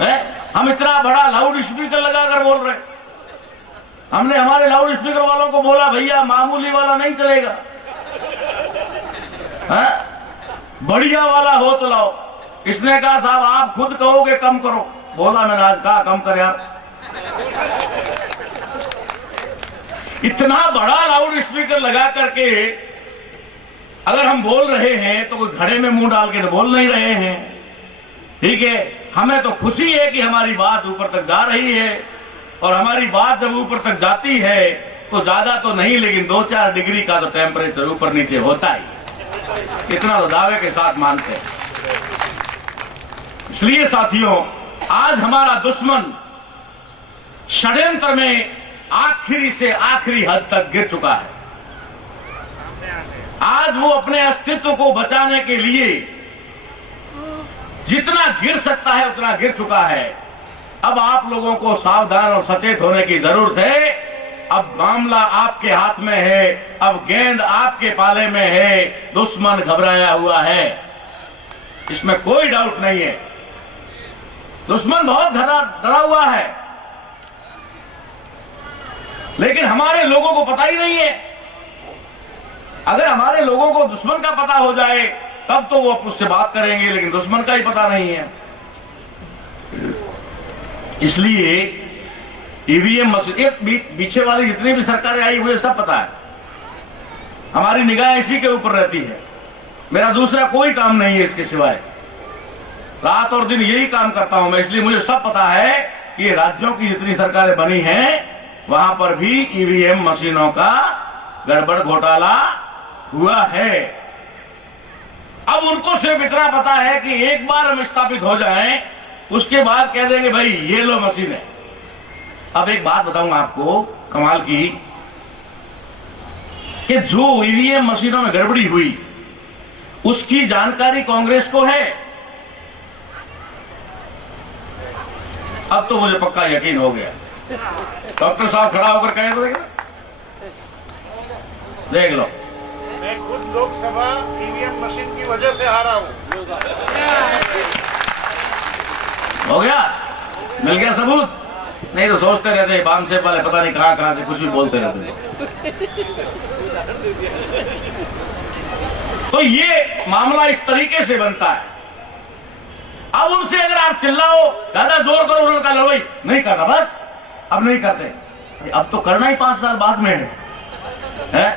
हैं। हम इतना बड़ा लाउड स्पीकर लगाकर बोल रहे। हमने हमारे लाउड स्पीकर वालों को बोला भैया मामूली वाला नहीं चलेगा, है? बढ़िया वाला हो तो लाओ। इसने कहा साहब आप खुद कहोगे कम करो। बोला मैंने आज कहा कम कर यार। इतना बड़ा लाउड स्पीकर लगा करके अगर हम बोल रहे हैं तो कोई घड़े में मुंह डाल के तो बोल नहीं रहे हैं। ठीक है, हमें तो खुशी है कि हमारी बात ऊपर तक जा रही है, और हमारी बात जब ऊपर तक जाती है तो ज्यादा तो नहीं लेकिन 2-4 डिग्री का तो टेम्परेचर ऊपर नीचे होता ही। इतना तो दावे के साथ मानते हैं। इसलिए साथियों, आज हमारा दुश्मन षड्यंत्र में आखिरी से आखिरी हद तक गिर चुका है। आज वो अपने अस्तित्व को बचाने के लिए जितना गिर सकता है उतना गिर चुका है। अब आप लोगों को सावधान और सचेत होने की जरूरत है। अब मामला आपके हाथ में है, अब गेंद आपके पाले में है। दुश्मन घबराया हुआ है, इसमें कोई डाउट नहीं है। दुश्मन बहुत डरा हुआ है, लेकिन हमारे लोगों को पता ही नहीं है। अगर हमारे लोगों को दुश्मन का पता हो जाए तब तो वो उससे बात करेंगे, लेकिन दुश्मन का ही पता नहीं है। इसलिए ईवीएम मशीन पीछे वाली जितनी भी सरकारें आई मुझे सब पता है। हमारी निगाह इसी के ऊपर रहती है। मेरा दूसरा कोई काम नहीं है इसके सिवाय। रात और दिन यही काम करता हूं मैं, इसलिए मुझे सब पता है कि राज्यों की जितनी सरकारें बनी हैं वहां पर भी ईवीएम मशीनों का गड़बड़ घोटाला हुआ है। अब उनको सिर्फ इतना पता है कि एक बार हम स्थापित हो जाएं, उसके बाद कह देंगे भाई ये लो मशीन है। अब एक बात बताऊंगा आपको कमाल की, कि जो ईवीएम मशीनों में गड़बड़ी हुई उसकी जानकारी कांग्रेस को है। अब तो मुझे पक्का यकीन हो गया। डॉक्टर साहब खड़ा होकर कहे तो देख लो, मैं खुद लोकसभा ईवीएम मशीन की वजह से हारा हूं। हो गया, मिल गया सबूत। नहीं तो सोचते रहते बाम से पहले पता नहीं कहां से कुछ भी बोलते रहते। तो ये मामला इस तरीके से बनता है। अब उनसे अगर आप चिल्लाओ, ज्यादा जोर करो, उन्होंने कहा भाई नहीं करना, बस अब नहीं करते। अब तो करना ही 5 साल बाद में है।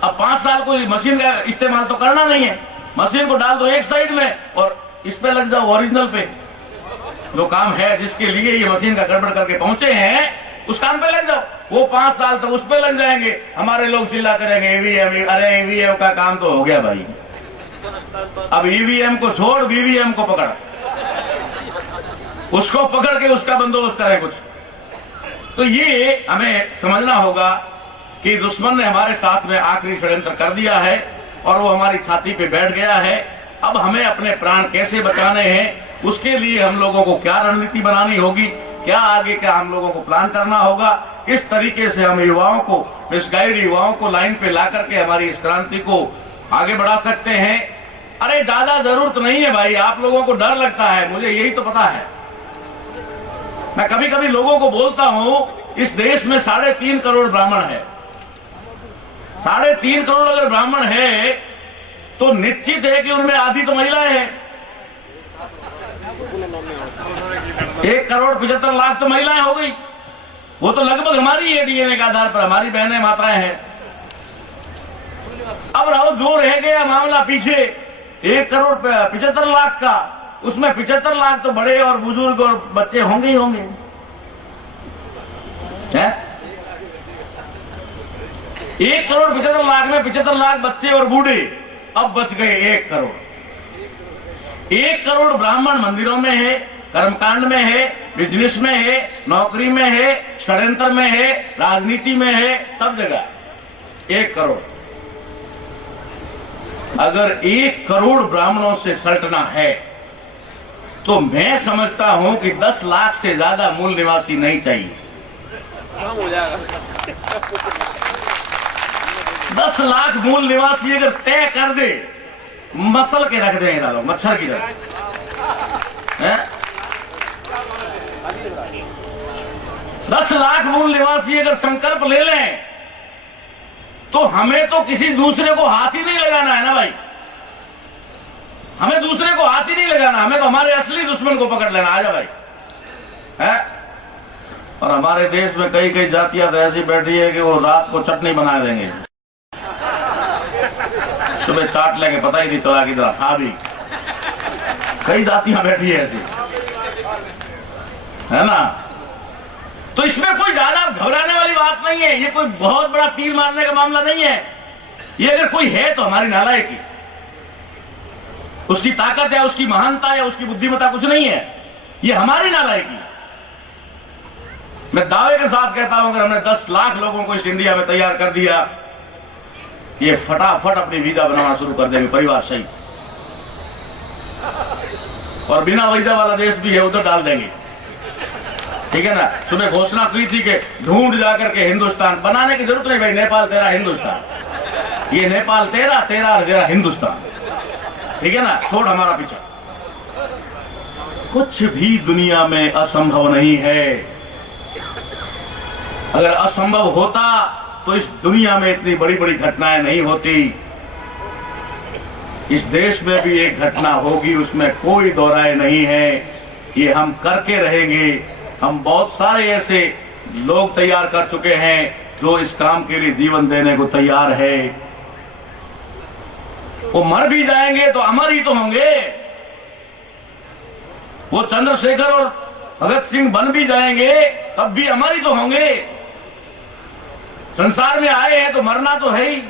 अब 5 साल कोई मशीन का इस्तेमाल तो करना नहीं है। मशीन को डाल दो एक साइड में और इस पे लग जाओ, ओरिजिनल पे। जो काम है जिसके लिए ये मशीन का गड़बड़ करके पहुंचे हैं उस काम पे लग जाओ। वो 5 साल तक उस पे लग जाएंगे। हमारे लोग चिल्लाते रहेंगे ईवीएम, अरे ईवीएम का काम तो हो गया भाई, अब ईवीएम को छोड़ वीवीएम को पकड़, उसको पकड़ के उसका बंदोबस्त करें कुछ। तो ये हमें समझना होगा कि दुश्मन ने हमारे साथ में आखिरी षड्यंत्र कर दिया है और वो हमारी छाती पे बैठ गया है। अब हमें अपने प्राण कैसे बचाने हैं, उसके लिए हम लोगों को क्या रणनीति बनानी होगी, क्या आगे क्या हम लोगों को प्लान करना होगा, किस तरीके से हम युवाओं को, मिसगाइड युवाओं को लाइन पे ला करके हमारी इस क्रांति को आगे बढ़ा सकते हैं। अरे ज्यादा जरूरत नहीं है भाई, आप लोगों को डर लगता है, मुझे यही तो पता है। मैं कभी कभी लोगों को बोलता हूं इस देश में 3.5 करोड़ ब्राह्मण है। 3.5 करोड़ अगर ब्राह्मण है तो निश्चित है कि उनमें आधी तो महिलाएं हैं। 1,75,00,000 तो महिलाएं हो गई। वो तो लगभग हमारी है डीएनए के आधार पर, हमारी बहनें माताएं हैं। अब रहो जो रह गया मामला पीछे 1,75,00,000 का, उसमें 75 लाख तो बड़े और बुजुर्ग और बच्चे होंगे ही होंगे। 1,75,00,000 में 75 लाख बच्चे और बूढ़े, अब बच गए 1 करोड़। 1 करोड़ ब्राह्मण मंदिरों में है, कर्मकांड में है, बिजनेस में है, नौकरी में है, षड्यंत्र में है, राजनीति में है, सब जगह 1 करोड़। अगर 1 करोड़ ब्राह्मणों से सल्टना है तो मैं समझता हूं कि 10 लाख से ज्यादा मूल निवासी नहीं चाहिए। 10 लाख मूल निवासी अगर तय कर दे, मसल के रख देंगे लोग, मच्छर की तरह। 10 लाख मूल निवासी अगर संकल्प ले लें तो हमें तो किसी दूसरे को हाथ ही नहीं लगाना है ना भाई, हमें दूसरे को हाथ ही नहीं लगाना, हमें तो हमारे असली दुश्मन को पकड़ लेना। आजा भाई है। और हमारे देश में कई कई जातियां तो ऐसी बैठी है कि वो रात को चटनी बना देंगे, सुबह चाट लेंगे, पता ही नहीं चला कि इधर था भी। कई जातियां बैठी है ऐसी, है ना। तो इसमें कोई ज्यादा घबराने वाली बात नहीं है, ये कोई बहुत बड़ा तीर मारने का मामला नहीं है। ये अगर कोई है तो हमारी नालायकी, उसकी ताकत है, उसकी महानता है, उसकी बुद्धिमत्ता कुछ नहीं है, ये हमारी नालायकी। मैं दावे के साथ कहता हूं कि हमने 10 लाख लोगों को इस इंडिया में तैयार कर दिया, ये फटाफट अपनी वीजा बनाना शुरू कर देंगे परिवार सही, और बिना वीजा वाला देश भी है उधर डाल देंगे, ठीक है ना। सुबह घोषणा की थी कि ढूंढ जाकर के हिंदुस्तान बनाने की जरूरत नहीं भाई, नेपाल तेरा हिंदुस्तान, ये नेपाल तेरा, तेरा हिंदुस्तान, ठीक है ना। छोड़ हमारा पीछा, कुछ भी दुनिया में असंभव नहीं है। अगर असंभव होता तो इस दुनिया में इतनी बड़ी बड़ी घटनाएं नहीं होती। इस देश में भी एक घटना होगी, उसमें कोई दो राय नहीं है, ये हम करके रहेंगे। हम बहुत सारे ऐसे लोग तैयार कर चुके हैं जो इस काम के लिए जीवन देने को तैयार है। वो मर भी जाएंगे तो अमर ही तो होंगे, वो चंद्रशेखर और भगत सिंह बन भी जाएंगे तब भी अमर ही तो होंगे। संसार में आए हैं तो मरना तो है ही।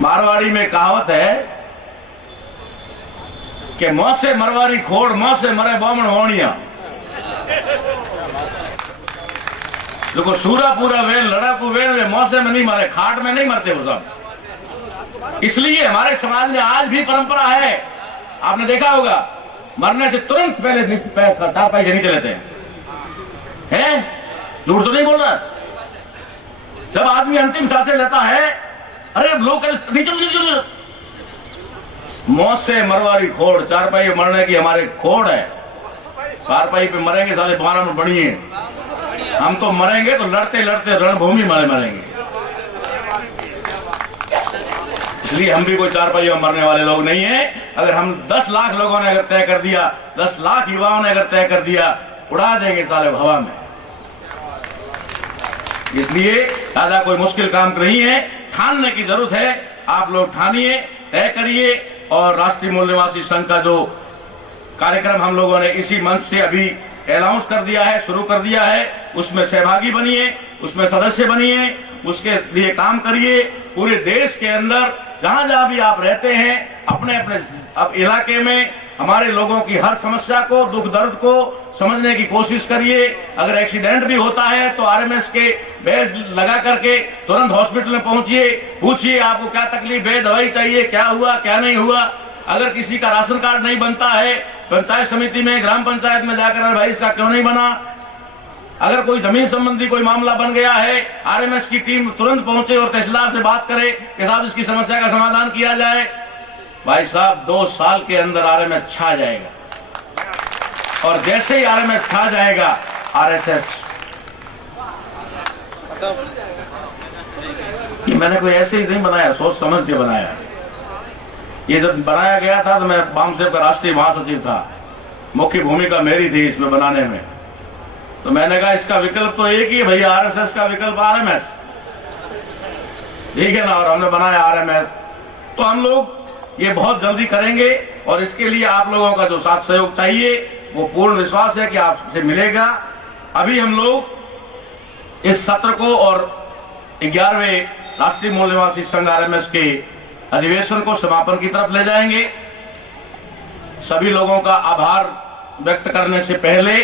मारवाड़ी में कहावत है कि मौत से मरवारी खोड़, मौत से मरे बामण होनिया। देखो सूरा पूरा वेल, लड़ाकू वेल मौसे में नहीं मरे, खाट में नहीं मरते वो सब। इसलिए हमारे समाज में आज भी परंपरा है, आपने देखा होगा, मरने से तुरंत पहले चारपाई से नीचे लेते हैं। झूठ तो नहीं बोल रहा। जब आदमी अंतिम सांसें लेता है, अरे लोग नीचे मौत से मरवारी खोड़, चारपाई पे मरने की हमारे खोड़ है। चारपाई पे मरेंगे साले 12 मिनट बढ़िए, हम तो मरेंगे तो लड़ते लड़ते रणभूमि मरेंगे। इसलिए हम भी कोई चारपाई में मरने वाले लोग नहीं है। अगर हम 10 लाख लोगों ने अगर तय कर दिया, 10 लाख युवाओं ने अगर तय कर दिया, उड़ा देंगे साले हवा में। इसलिए ज्यादा कोई मुश्किल काम नहीं है, ठानने की जरूरत है। आप लोग ठानिए, तय करिए, और राष्ट्रीय मूल निवासी संघ का जो कार्यक्रम हम लोगों ने इसी मंच से अभी अनाउंस कर दिया है, शुरू कर दिया है, उसमें सहभागी बनिए, उसमें सदस्य बनिए, उसके लिए काम करिए। पूरे देश के अंदर जहां जहां भी आप रहते हैं, अपने अपने इलाके में हमारे लोगों की हर समस्या को, दुख दर्द को समझने की कोशिश करिए। अगर एक्सीडेंट भी होता है तो आरएमएस के बैज लगा करके तुरंत हॉस्पिटल में पहुंचिए, पूछिए आपको क्या तकलीफ है, दवाई चाहिए, क्या हुआ क्या नहीं हुआ। अगर किसी का राशन कार्ड नहीं बनता है, पंचायत समिति में, ग्राम पंचायत में जाकर भाई इसका क्यों नहीं बना। अगर कोई जमीन संबंधी कोई मामला बन गया है, आरएमएस की टीम तुरंत पहुंचे और तहसीलदार से बात करे कि साहब इसकी समस्या का समाधान किया जाए। भाई साहब 2 साल के अंदर आरएमएस छा जाएगा, और जैसे ही आरएमएस छा जाएगा, आरएसएस। ये मैंने कोई ऐसे ही नहीं बनाया, सोच समझ के बनाया। ये जब बनाया गया था तो मैं वामसेव का राष्ट्रीय महासचिव था, मुख्य भूमिका मेरी थी इसमें बनाने में। तो मैंने कहा इसका विकल्प तो एक ही है भैया, आरएसएस का विकल्प आरएमएस, ठीक है ना। और हमने बनाया आरएमएस। तो हम लोग ये बहुत जल्दी करेंगे, और इसके लिए आप लोगों का जो साथ सहयोग चाहिए वो पूर्ण विश्वास है कि आपसे मिलेगा। अभी हम लोग इस सत्र को और 11वें राष्ट्रीय मूल निवासी संघ आरएमएस के अधिवेशन को समापन की तरफ ले जाएंगे। सभी लोगों का आभार व्यक्त करने से पहले